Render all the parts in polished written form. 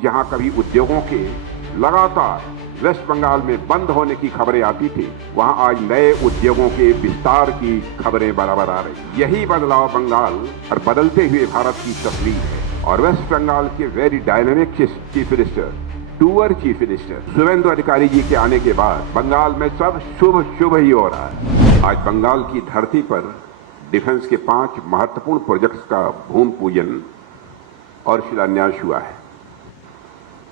जहां कभी उद्योगों के लगातार वेस्ट बंगाल में बंद होने की खबरें आती थी, वहां आज नए उद्योगों के विस्तार की खबरें बराबर आ रही। यही बदलाव बंगाल और बदलते हुए भारत की तस्वीर है। और वेस्ट बंगाल के वेरी डायनेमिक चीफ मिनिस्टर, टूअर चीफ मिनिस्टर शुभेंदु अधिकारी जी के आने के बाद बंगाल में सब शुभ शुभ ही हो रहा है। आज बंगाल की धरती पर डिफेंस के 5 महत्वपूर्ण प्रोजेक्ट्स का भूमि पूजन और शिलान्यास हुआ है।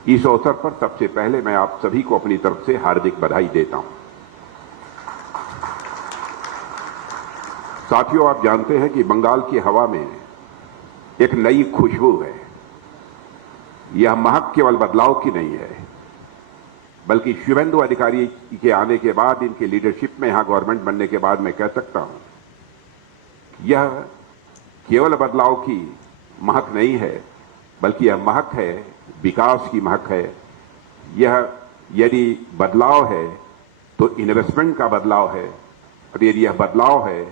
इस अवसर पर सबसे पहले मैं आप सभी को अपनी तरफ से हार्दिक बधाई देता हूं। साथियों, आप जानते हैं कि बंगाल की हवा में एक नई खुशबू है। यह महक केवल बदलाव की नहीं है, बल्कि शुभेंदु अधिकारी के आने के बाद, इनके लीडरशिप में यहां गवर्नमेंट बनने के बाद मैं कह सकता हूं, यह केवल बदलाव की महक नहीं है, बल्कि यह महक है, विकास की महक है। यह यदि बदलाव है तो इन्वेस्टमेंट का बदलाव है, और यदि यह बदलाव है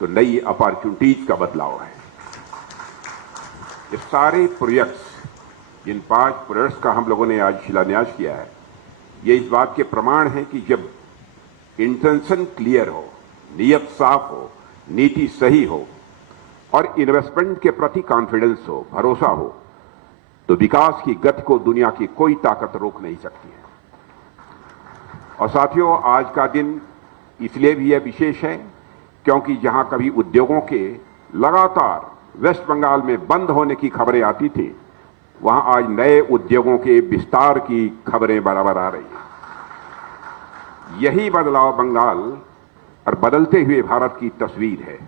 तो नई अपॉर्चुनिटीज का बदलाव है। ये सारे प्रोजेक्ट्स, जिन 5 प्रोजेक्ट्स का हम लोगों ने आज शिलान्यास किया है, ये इस बात के प्रमाण है कि जब इंटेंशन क्लियर हो, नीयत साफ हो, नीति सही हो और इन्वेस्टमेंट के प्रति कॉन्फिडेंस हो, भरोसा हो, तो विकास की गति को दुनिया की कोई ताकत रोक नहीं सकती है। और साथियों, आज का दिन इसलिए भी यह विशेष है क्योंकि जहां कभी उद्योगों के लगातार वेस्ट बंगाल में बंद होने की खबरें आती थी, वहां आज नए उद्योगों के विस्तार की खबरें बराबर आ रही हैं। यही बदलाव बंगाल और बदलते हुए भारत की तस्वीर है।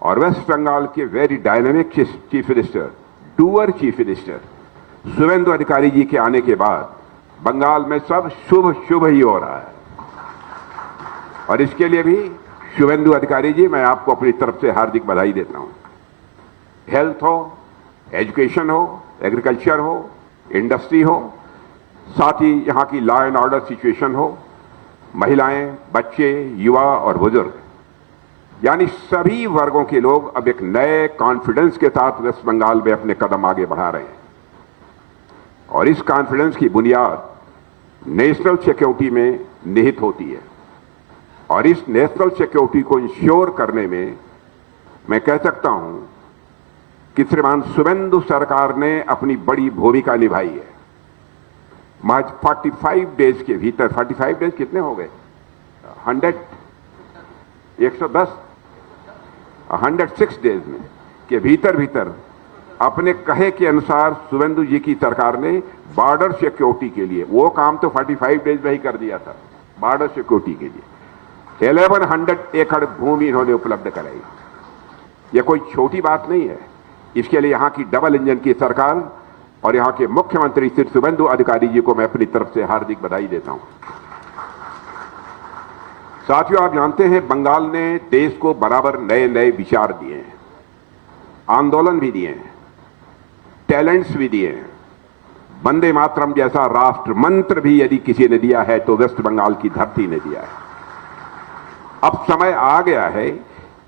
और वेस्ट बंगाल के वेरी डायनेमिक चीफ मिनिस्टर, टूअर चीफ मिनिस्टर शुभेंदु अधिकारी जी के आने के बाद बंगाल में सब शुभ शुभ ही हो रहा है। और इसके लिए भी शुभेंदु अधिकारी जी, मैं आपको अपनी तरफ से हार्दिक बधाई देता हूं। हेल्थ हो, एजुकेशन हो, एग्रीकल्चर हो, इंडस्ट्री हो, साथ ही यहां की लॉ एंड ऑर्डर सिचुएशन हो, महिलाएं, बच्चे, युवा और बुजुर्ग, यानी सभी वर्गों के लोग अब एक नए कॉन्फिडेंस के साथ वेस्ट बंगाल में अपने कदम आगे बढ़ा रहे हैं। और इस कॉन्फिडेंस की बुनियाद नेशनल सिक्योरिटी में निहित होती है। और इस नेशनल सिक्योरिटी को इंश्योर करने में मैं कह सकता हूं कि श्रीमान शुभेंदु सरकार ने अपनी बड़ी भूमिका निभाई है। महज 45 डेज के भीतर, 45 डेज कितने हो गए? 106 डेज में के भीतर अपने कहे के अनुसार शुभेंदु जी की सरकार ने बॉर्डर सिक्योरिटी के लिए, वो काम तो 45 डेज में ही कर दिया था, बॉर्डर सिक्योरिटी के लिए 1100 एकड़ भूमि इन्होंने उपलब्ध कराई। यह कोई छोटी बात नहीं है। इसके लिए यहां की डबल इंजन की सरकार और यहां के मुख्यमंत्री श्री शुभेंदु अधिकारी जी को मैं अपनी तरफ से हार्दिक बधाई देता हूं। साथियों, आप जानते हैं बंगाल ने देश को बराबर नए नए विचार दिए हैं, आंदोलन भी दिए हैं, टैलेंट्स भी दिए हैं। वंदे मातरम जैसा राष्ट्र मंत्र भी यदि किसी ने दिया है तो वेस्ट बंगाल की धरती ने दिया है। अब समय आ गया है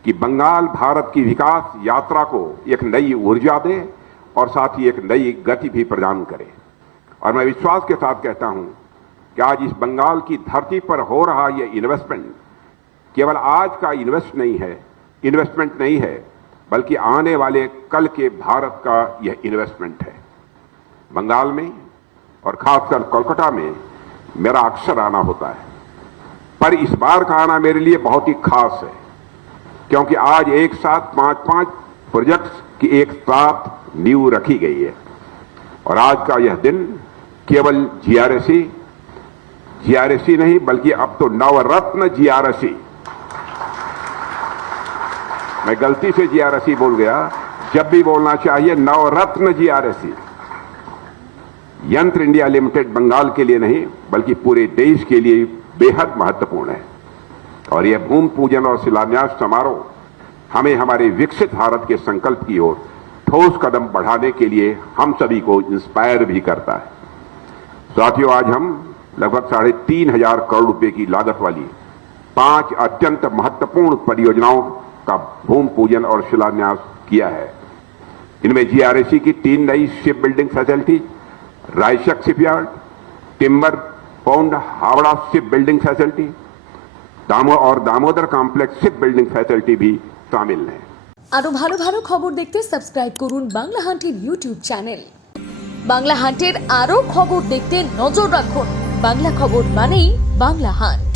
कि बंगाल भारत की विकास यात्रा को एक नई ऊर्जा दे और साथ ही एक नई गति भी प्रदान करे। और मैं विश्वास के साथ कहता हूं कि आज इस बंगाल की धरती पर हो रहा यह इन्वेस्टमेंट केवल आज का इन्वेस्टमेंट नहीं है, बल्कि आने वाले कल के भारत का यह इन्वेस्टमेंट है। बंगाल में और खासकर कोलकाता में मेरा अक्सर आना होता है, पर इस बार का आना मेरे लिए बहुत ही खास है क्योंकि आज एक साथ 5 प्रोजेक्ट्स की एक साथ नींव रखी गई है। और आज का यह दिन केवल जीआरएसी नहीं, बल्कि अब तो नवरत्न जीआरएसी, मैं गलती से जीआरएसी बोल गया, जब भी बोलना चाहिए नवरत्न जीआरएसी। यंत्र इंडिया लिमिटेड बंगाल के लिए नहीं, बल्कि पूरे देश के लिए बेहद महत्वपूर्ण है। और यह भूमि पूजन और शिलान्यास समारोह हमें हमारे विकसित भारत के संकल्प की ओर ठोस कदम बढ़ाने के लिए हम सभी को इंस्पायर भी करता है। साथियों, आज हम लगभग 3,500 करोड़ रुपए की लागत वाली 5 अत्यंत महत्वपूर्ण परियोजनाओं का भूमि पूजन और शिलान्यास किया है। इनमें जीआरएसी की 3 नई ship building facility, Raichak shipyard, timber pond Howrah ship building facility और Damodar complex ship building facility भी शामिल है। আরো ভালো ভালো খবর দেখতে সাবস্ক্রাইব করুন বাংলা হান্টের ইউটিউব চ্যানেল। বাংলা হান্টের আরো খবর দেখতে নজর রাখুন। বাংলা খবর মানেই বাংলা হান্ট।